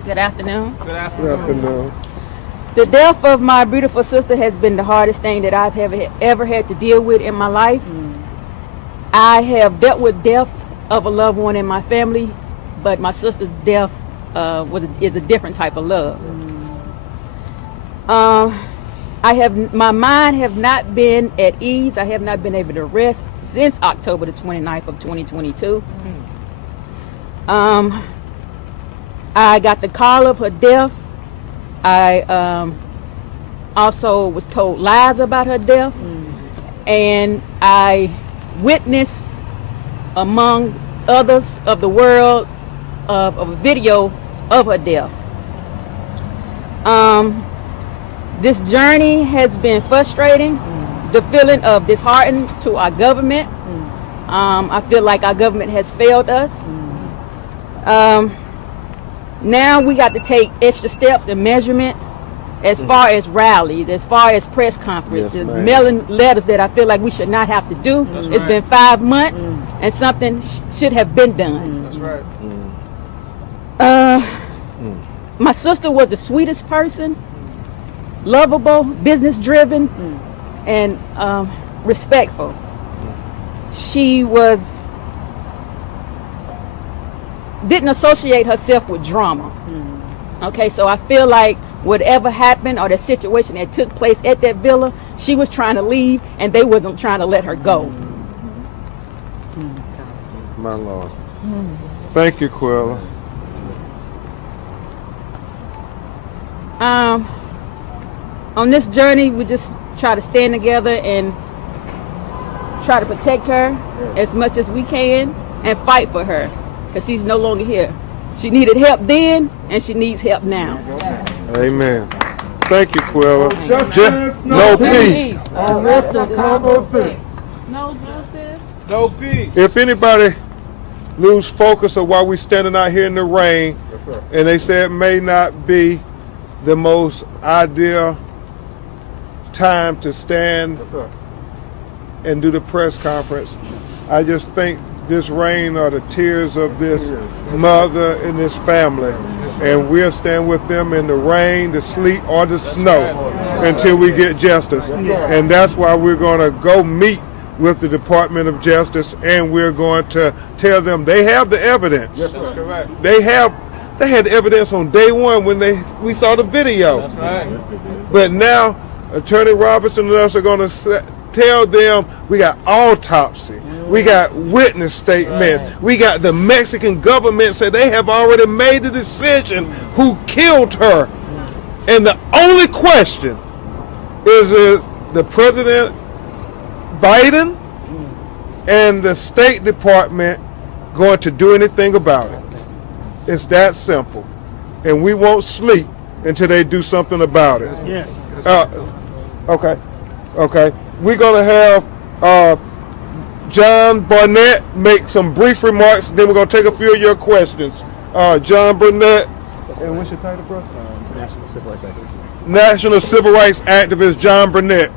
Good afternoon. Good afternoon. The death of my beautiful sister has been the hardest thing that I've ever had to deal with in my life. I have dealt with death of a loved one in my family, but my sister's death is a different type of love. My mind have not been at ease. I have not been able to rest since October the 29th of 2022. I got the call of her death. I also was told lies about her death, and I witnessed, among others of the world, of a video of her death. This journey has been frustrating. The feeling of disheartened to our government. I feel like our government has failed us. Now we got to take extra steps and measurements as far as rallies, as far as press conferences, mailing letters that I feel like we should not have to do. It's been 5 months and something should have been done. That's right. My sister was the sweetest person, lovable, business driven, and respectful. She didn't associate herself with drama. Okay, so I feel like whatever happened or the situation that took place at that villa, she was trying to leave and they wasn't trying to let her go. My Lord. Thank you, Quilla. On this journey, we just try to stand together and try to protect her as much as we can and fight for her, because she's no longer here. She needed help then and she needs help now. Amen. Thank you, Quilla. Justice, No peace. Arrest the Combo 6. No justice. No peace. If anybody lose focus of why we standing out here in the rain, and they say it may not be the most ideal time to stand and do the press conference, I just think this rain are the tears of this mother and this family, and we'll stand with them in the rain, the sleet, or the snow until we get justice. And that's why we're going to go meet with the Department of Justice, and we're going to tell them they have the evidence. Yes, that's correct. They had the evidence on day one when we saw the video. That's right. But now Attorney Robinson and us are going to tell them we got autopsy, we got witness statements, we got the Mexican government said they have already made the decision who killed her. And the only question is the President Biden and the State Department going to do anything about it. It's that simple. And we won't sleep until they do something about it. Okay. We're going to have John Barnett make some brief remarks, then we're going to take a few of your questions. John Barnett, and what's your title, bro? National Civil Rights Activist John Barnett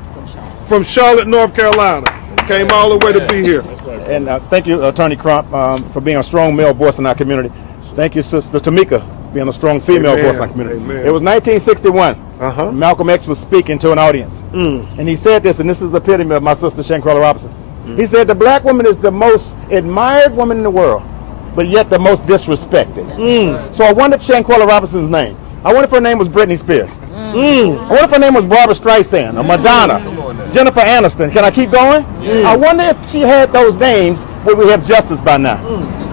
from Charlotte, North Carolina. Came all the way to be here. And thank you, Attorney Crump, for being a strong male voice in our community. Thank you, Sister Tamika, being a strong female voice in our community. Amen. It was 1961. Malcolm X was speaking to an audience. And he said this, and this is the epitome of my sister Shanquella Robinson. He said, the black woman is the most admired woman in the world, but yet the most disrespected. So I wonder if Shanquella Robinson's name, I wonder if her name was Britney Spears. I wonder if her name was Barbara Streisand or Madonna, Jennifer Aniston. Can I keep going? I wonder if she had those names, would we have justice by now?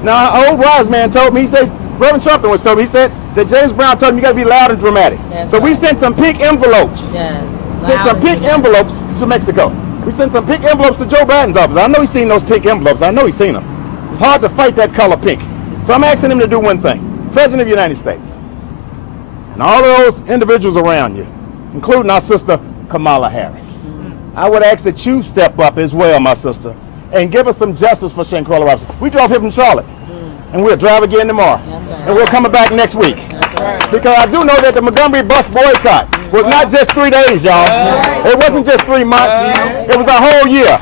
Now, an old wise man told me, he said, Reverend Trumpton was told me, he said that James Brown told him you got to be loud and dramatic. So we sent some pink envelopes. Sent some pink envelopes to Mexico. We sent some pink envelopes to Joe Biden's office. I know he's seen those pink envelopes. I know he's seen them. It's hard to fight that color pink. So I'm asking him to do one thing. President of the United States, and all of those individuals around you, including our sister Kamala Harris, I would ask that you step up as well, my sister, and give us some justice for Shanquella Robinson. We drove here from Charlotte, and we'll drive again tomorrow, and we're coming back next week. Because I do know that the Montgomery bus boycott was not just 3 days, y'all. It wasn't just 3 months. It was a whole year.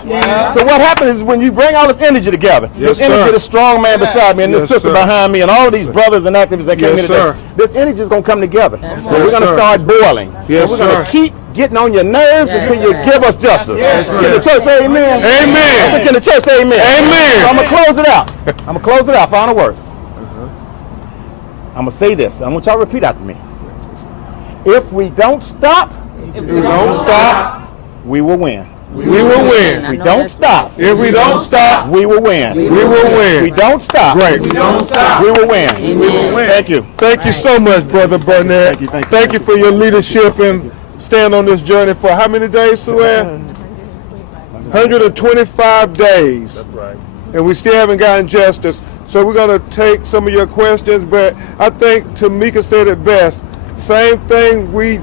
So what happens is when you bring all this energy together, this energy, this strong man beside me, and this sister behind me, and all of these brothers and activists that came in today, this energy is going to come together. And we're going to start boiling. And we're going to keep getting on your nerves until you give us justice. Can the church say amen? Amen. I said, can the church say amen? Amen. So I'm going to close it out. I'm going to close it out. Final words. I'm going to say this. I want y'all to repeat after me. If we don't stop, we will win. We will win. We don't stop. If we don't stop, we will win. we will win. We don't stop. Great. We will win. We will win. Thank you. Thank you so much, Brother Barnett. Thank you for your leadership and staying on this journey for how many days, Sue-Ann? 125 days. That's right. And we still haven't gotten justice. So we're going to take some of your questions, but I think Tamika said it best. Same thing we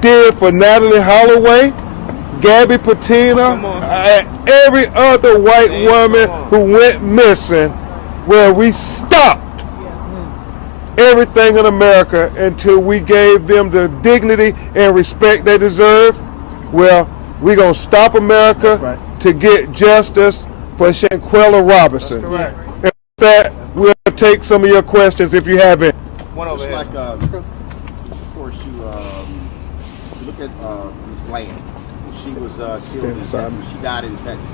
did for Natalie Holloway, Gabby Patina, and every other white woman who went missing, where we stopped everything in America until we gave them the dignity and respect they deserve. Well, we're going to stop America to get justice for Shanquella Robinson. And with that, we'll take some of your questions if you have any. One over here. Of course, you look at Ms. Bland. She was killed in Texas. She died in Texas.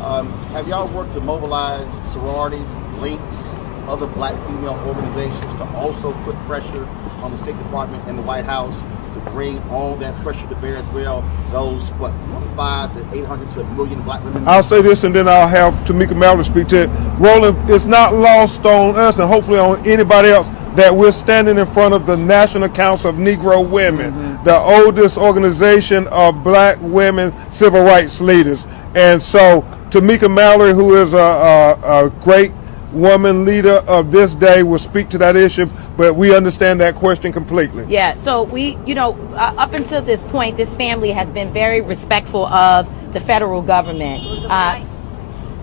Have y'all worked to mobilize sororities, links, other black female organizations to also put pressure on the State Department and the White House to bring all that pressure to bear as well? Those, what, 500 to 800 to 1 million black women? I'll say this and then I'll have Tamika Mallory speak to it. Roland, it's not lost on us and hopefully on anybody else that we're standing in front of the National Council of Negro Women, the oldest organization of black women civil rights leaders. And so Tamika Mallory, who is a great woman leader of this day will speak to that issue, but we understand that question completely. Yeah, so we, up until this point, this family has been very respectful of the federal government.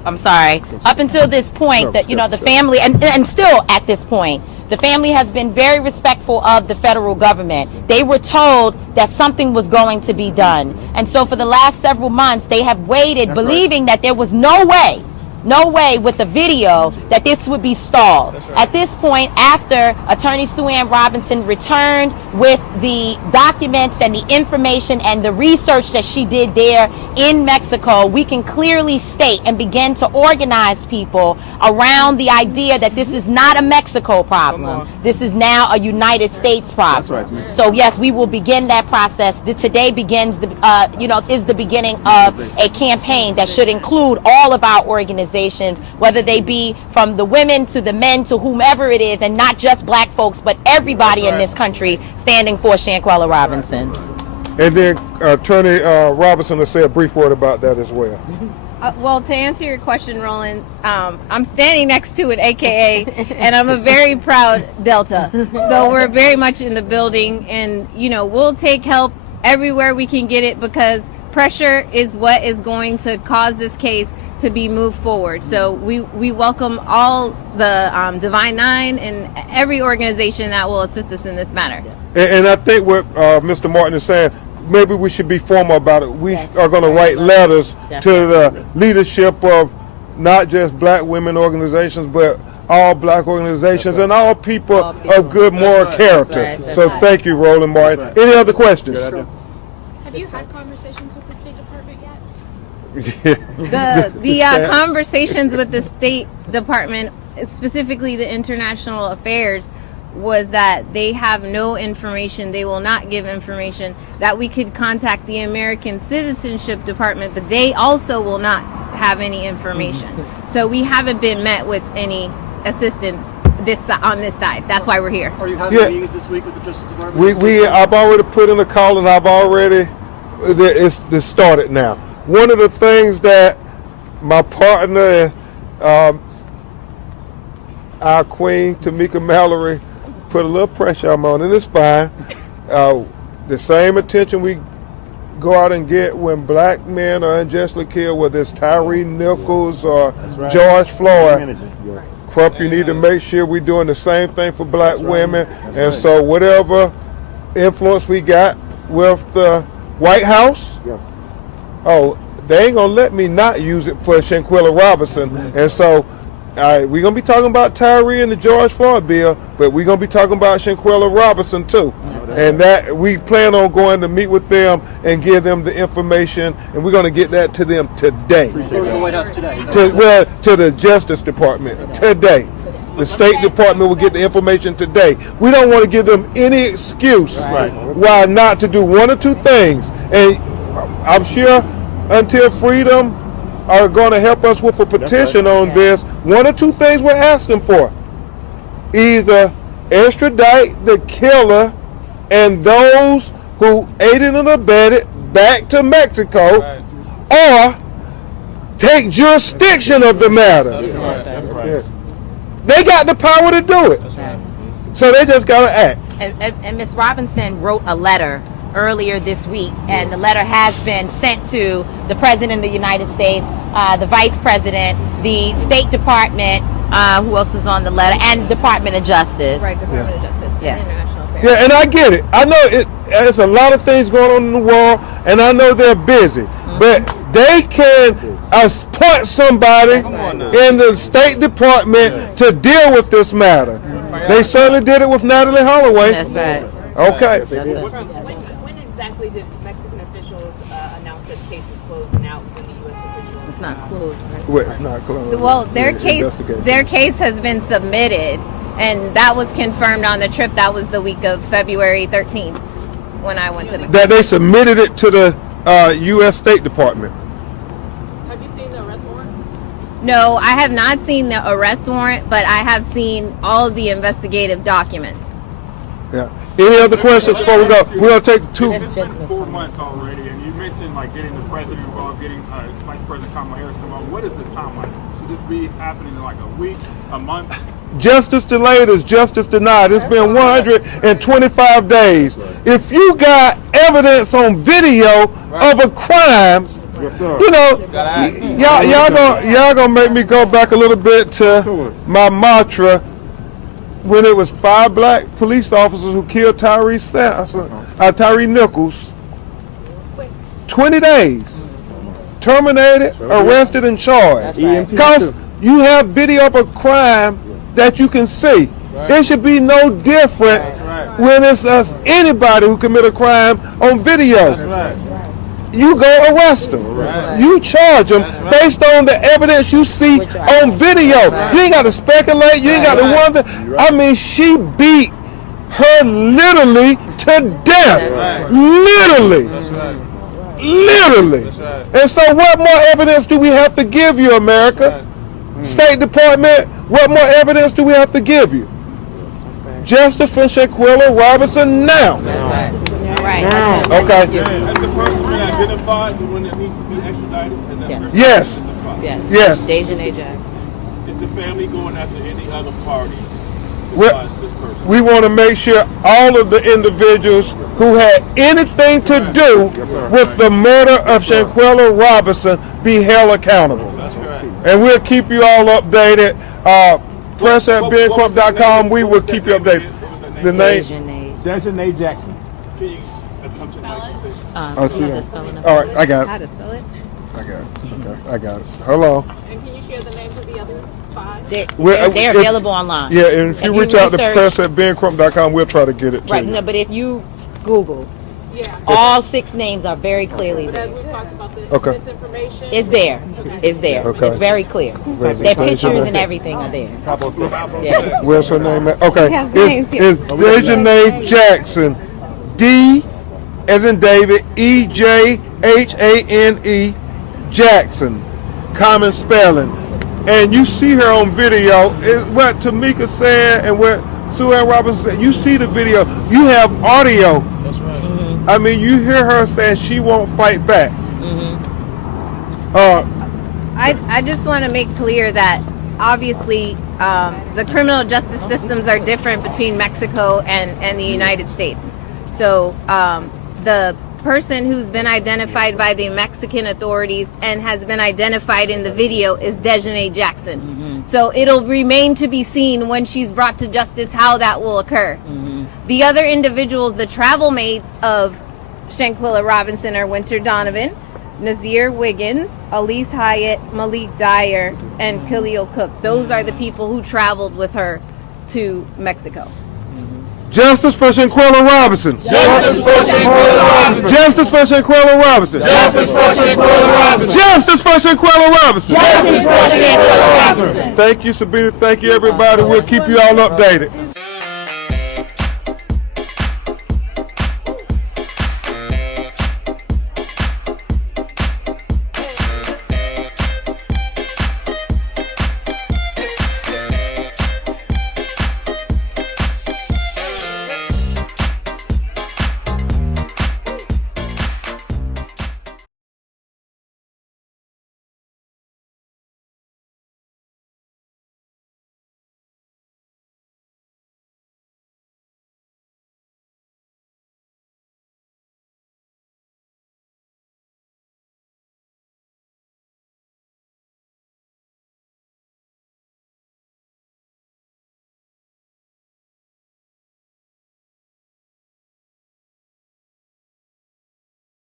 I'm sorry. Up until this point, the family, and still at this point, the family has been very respectful of the federal government. They were told that something was going to be done. And so for the last several months, they have waited, believing that there was no way with the video that this would be stalled. At this point, after Attorney Sue Ann Robinson returned with the documents and the information and the research that she did there in Mexico, we can clearly state and begin to organize people around the idea that this is not a Mexico problem. This is now a United States problem. So yes, we will begin that process. Today begins is the beginning of a campaign that should include all of our organizations, whether they be from the women to the men to whomever it is, and not just black folks, but everybody in this country standing for Shanquella Robinson. And then Attorney Robinson will say a brief word about that as well. Well, to answer your question, Roland, I'm standing next to an AKA, and I'm a very proud Delta. So we're very much in the building, and we'll take help everywhere we can get it, because pressure is what is going to cause this case to be moved forward. So we welcome all the Divine Nine and every organization that will assist us in this matter. And I think what Mr. Martin is saying, maybe we should be formal about it. We are going to write letters to the leadership of not just black women organizations, but all black organizations and all people of good moral character. So thank you, Roland Martin. Any other questions? Have you had conversations with the State Department yet? The conversations with the State Department, specifically the International Affairs, was that they have no information. They will not give information. That we could contact the American Citizenship Department, but they also will not have any information. So we haven't been met with any assistance on this side. That's why we're here. Are you having meetings this week with the Justice Department? I've already put in a call, and I've already it's started now. One of the things that my partner, our queen, Tamika Mallory, put a little pressure on, and it's fine. The same attention we go out and get when black men are unjustly killed, whether it's Tyree Nichols or George Floyd. Crump, you need to make sure we're doing the same thing for black women. So whatever influence we got with the White House, they ain't gonna let me not use it for Shanquella Robinson. And so we're gonna be talking about Tyree and the George Floyd bill, but we're gonna be talking about Shanquella Robinson too. And that we plan on going to meet with them and give them the information, and we're gonna get that to them today. To the White House today. To the Justice Department today. The State Department will get the information today. We don't want to give them any excuse why not to do one or two things. And I'm sure Until Freedom are going to help us with a petition on this. One or two things we're asking for. Either extradite the killer and those who aided and abetted back to Mexico, or take jurisdiction of the matter. They got the power to do it. So they just got to act. And Ms. Robinson wrote a letter earlier this week, and the letter has been sent to the President of the United States, the Vice President, the State Department, who else is on the letter, and Department of Justice. Right, Department of Justice. Yeah. International Affairs. Yeah, and I get it. I know there's a lot of things going on in the world, and I know they're busy. But they can appoint somebody in the State Department to deal with this matter. They certainly did it with Natalie Holloway. That's right. Okay. When exactly did Mexican officials announce that the case was closed, and now it's when the U.S. officials? It's not closed, right? Well, it's not closed. Well, their case has been submitted, and that was confirmed on the trip. That was the week of February 13th when I went to the. That they submitted it to the U.S. State Department. Have you seen the arrest warrant? No, I have not seen the arrest warrant, but I have seen all the investigative documents. Yeah. Any other questions before we go? We're going to take two. It's been 4 months already, and you mentioned like getting the president involved, getting Vice President Kamala Harris involved. What is the timeline? So this be happening in like a week, a month? Justice delayed is justice denied. It's been 125 days. If you got evidence on video of a crime, you know, y'all gonna make me go back a little bit to my mantra when it was 5 black police officers who killed Tyree Nichols. 20 days, terminated, arrested, and charged. Because you have video of a crime that you can see. It should be no different when it's anybody who commit a crime on video. You go arrest them. You charge them based on the evidence you see on video. You ain't got to speculate. You ain't got to wonder. I mean, she beat her literally to death. Literally. Literally. And so what more evidence do we have to give you, America? State Department, what more evidence do we have to give you? Justice for Shanquella Robinson now. Right. Okay. Has the person been identified, the one that needs to be extradited? Yes. Yes. Dejanay Jackson. Is the family going after any other parties besides this person? We want to make sure all of the individuals who had anything to do with the murder of Shanquella Robinson be held accountable. And we'll keep you all updated. Press@BenCrump.com. We will keep you updated. The name? Dejanay Jackson. Can you spell it? All right, I got it. How to spell it? I got it. Okay, I got it. Hello. And can you share the names of the other 5? They're available online. Yeah, and if you reach out to research- press@BenCrump.com, we'll try to get it to Right, you. no, but if you Google, all 6 names are very clearly But there. as we talked about the Okay. misinformation. It's there. It's there. Okay. It's very clear. Their pictures and everything are there. Yeah. Where's her name at? Okay, She has names, it's Dejanay Jackson. D as in David, EJHANE Jackson. Common spelling. And you see her on video. What Tamika said and what Sue Ann Robinson said, you see the video. You have audio. That's right. I mean, you hear her saying she won't fight back. I just want to make clear that obviously the criminal justice systems are different between Mexico and the United States. So the person who's been identified by the Mexican authorities and has been identified in the video is Dejanay Jackson. So it'll remain to be seen when she's brought to justice how that will occur. The other individuals, the travel mates of Shanquella Robinson, are Winter Donovan, Nazir Wiggins, Elise Hyatt, Malik Dyer, and Khalil Cook. Those are the people who traveled with her to Mexico. Justice for Shanquella Robinson. Justice for Shanquella Robinson. Justice for Shanquella Robinson. Justice for Shanquella Robinson. Justice for Shanquella Robinson. Justice for Shanquella Robinson. Thank you, Sabina. Thank you, everybody. We'll keep you all updated.